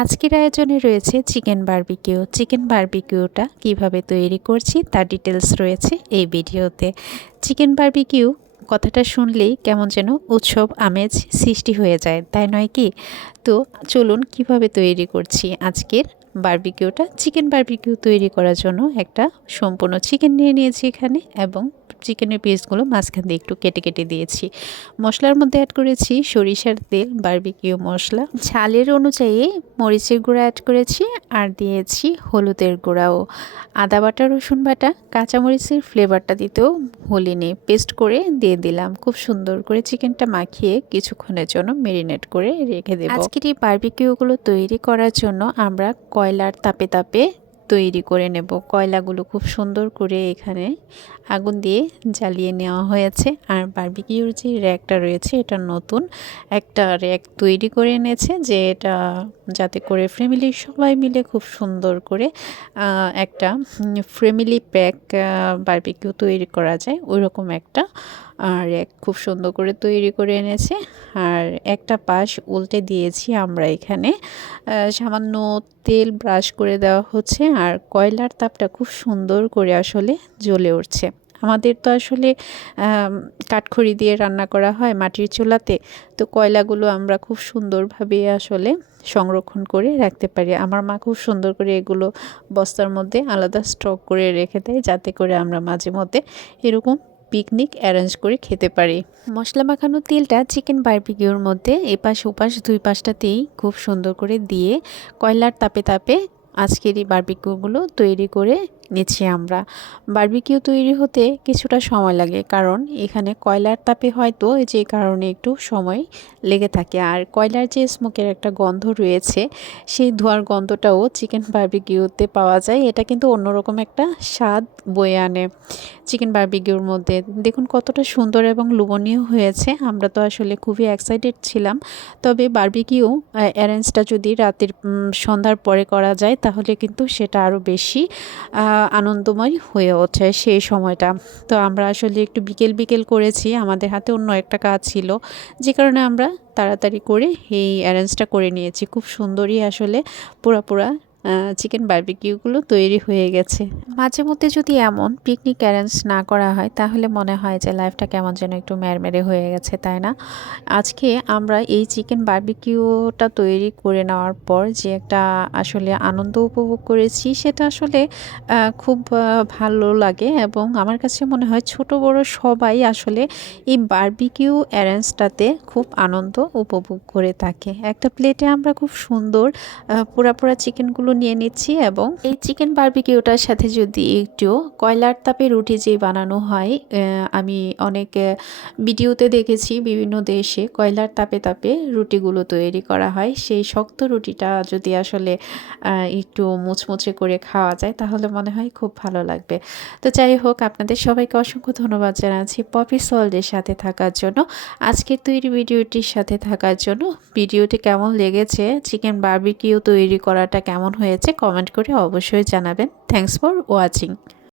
আজকের আয়োজনে রয়েছে চিকেন বার্বিকিউ। চিকেন বারবিকিউটা কীভাবে তৈরি করছি তার ডিটেলস রয়েছে এই ভিডিওতে। চিকেন বার্বিকিউ কথাটা শুনলেই কেমন যেন উৎসব, আমেজ সৃষ্টি হয়ে যায়, তাই নয় কি? তো চলুন কীভাবে তৈরি করছি আজকের বারবিকিউটা, চিকেন বারবিকিউ তৈরি করার জন্য একটা সম্পূর্ণ চিকেন নিয়ে নিয়েছি এখানে এবং চিকেনের পিসগুলো মাঝখান দিয়ে একটু কেটে কেটে দিয়েছি। মশলার মধ্যে অ্যাড করেছি সরিষার তেল, বারবিকিউ মশলা। ঝালের অনুযায়ী মরিচের গুঁড়া অ্যাড করেছি আর দিয়েছি হলুদের গুঁড়াও। আদা বাটা, রসুন বাটা, কাঁচামরিচের ফ্লেভারটা দিতেও ভুলিনি। পেস্ট করে দিয়ে দিলাম। খুব সুন্দর করে চিকেনটা মাখিয়ে কিছুক্ষণের জন্য মেরিনেট করে রেখে দেবো। আজকের এই বারবিকিউগুলো তৈরি করার জন্য আমরা কয়লার তাপে তাপে তৈরি করে নেব। কয়লাগুলো খুব সুন্দর করে এখানে আগুন দিয়ে জ্বালিয়ে নেওয়া হয়েছে। আর বার্বিকিউর যে র্যাকটা রয়েছে, এটা নতুন। একটা র্যাক তৈরি করে এনেছে যে এটা যাতে করে ফ্যামিলির সবাই মিলে খুব সুন্দর করে একটা ফ্যামিলি প্যাক বার্বিকিউ তৈরি করা যায়। ওই রকম একটা আর এক খুব সুন্দর করে তৈরি করে এনেছে। আর একটা পাশ উল্টে দিয়েছি আমরা এখানে। সামান্য তেল ব্রাশ করে দেওয়া হচ্ছে আর কয়লার তাপটা খুব সুন্দর করে আসলে জ্বলে উঠছে। আমাদের তো আসলে কাঠখড়ি দিয়ে রান্না করা হয় মাটির চুলাতে, তো কয়লাগুলো আমরা খুব সুন্দরভাবে আসলে সংরক্ষণ করে রাখতে পারি। আমার মা খুব সুন্দর করে এগুলো বস্তার মধ্যে আলাদা স্টক করে রেখে দেয়, যাতে করে আমরা মাঝে মধ্যে এরকম পিকনিক অ্যারেঞ্জ করে খেতে পারি। মশলা মাখানো তেলটা চিকেন বারবিকিউর মধ্যে এপাশ ওপাশ দুই পাশটাতেই খুব সুন্দর করে দিয়ে কয়লার তাপে তাপে আজকের এই বারবিকিউগুলো তৈরি করে নিচ্ছি আমরা। বার্বিকিউ তৈরি হতে কিছুটা সময় লাগে, কারণ এখানে কয়লার তাপে হয়তো যে কারণে একটু সময় লেগে থাকে। আর কয়লার যে স্মোকের একটা গন্ধ রয়েছে, সেই ধোয়ার গন্ধটাও চিকেন বার্বিকিউতে পাওয়া যায়। এটা কিন্তু অন্যরকম একটা স্বাদ বয়ে আনে চিকেন বার্বিকিউর মধ্যে। দেখুন কতটা সুন্দর এবং লোভনীয় হয়েছে। আমরা তো আসলে খুবই এক্সাইটেড ছিলাম। তবে বার্বিকিউ অ্যারেঞ্জটা যদি রাতের সন্ধ্যার পরে করা যায় তাহলে কিন্তু সেটা আরও বেশি আনন্দময় হয়ে ওঠে সেই সময়টা। তো আমরা আসলে একটু বিকেল বিকেল করেছি, আমাদের হাতে অন্য একটা কাজ ছিল। যে কারণে আমরা তাড়াতাড়ি করে এই অ্যারেঞ্জটা করে নিয়েছি। খুব সুন্দরই আসলে পুরা পুরা চিকেন বার্বিকিউগুলো তৈরি হয়ে গেছে। মাঝে মধ্যে যদি এমন পিকনিক অ্যারেঞ্জ না করা হয়, তাহলে মনে হয় যে লাইফটা কেমন যেন একটু ম্যারমেরে হয়ে গেছে, তাই না? আজকে আমরা এই চিকেন বার্বিকিউটা তৈরি করে নেওয়ার পর যে একটা আসলে আনন্দ উপভোগ করেছি, সেটা আসলে খুব ভালো লাগে এবং আমার কাছে মনে হয় ছোট, বড় সবাই আসলে এই বার্বিকিউ অ্যারেঞ্জটাতে খুব আনন্দ উপভোগ করে থাকে। একটা প্লেটে আমরা খুব সুন্দর পোড়া পোড়া চিকেনগুলো নিয়ে নিচ্ছি এবং এই চিকেন বার্বিকিউটার সাথে যদি একটু কয়লার তাপে রুটি যে বানানো হয় আমি অনেক ভিডিওতে দেখেছি বিভিন্ন দেশে কয়লার তাপে তাপে রুটিগুলো তৈরি করা হয়। সেই শক্ত রুটিটা যদি আসলে একটু মুচমুচে করে খাওয়া যায়, তাহলে মনে হয় খুব ভালো লাগবে। তো যাই হোক, আপনাদের সবাইকে অসংখ্য ধন্যবাদ জানাচ্ছি পপি সল্টের সাথে থাকার জন্য, আজকের তৈরি ভিডিওটির সাথে থাকার জন্য। ভিডিওটি কেমন লেগেছে? চিকেন বার্বিকিউ তৈরি করাটা কেমন হয়েছে কমেন্ট করে অবশ্যই জানাবেন। Thanks for watching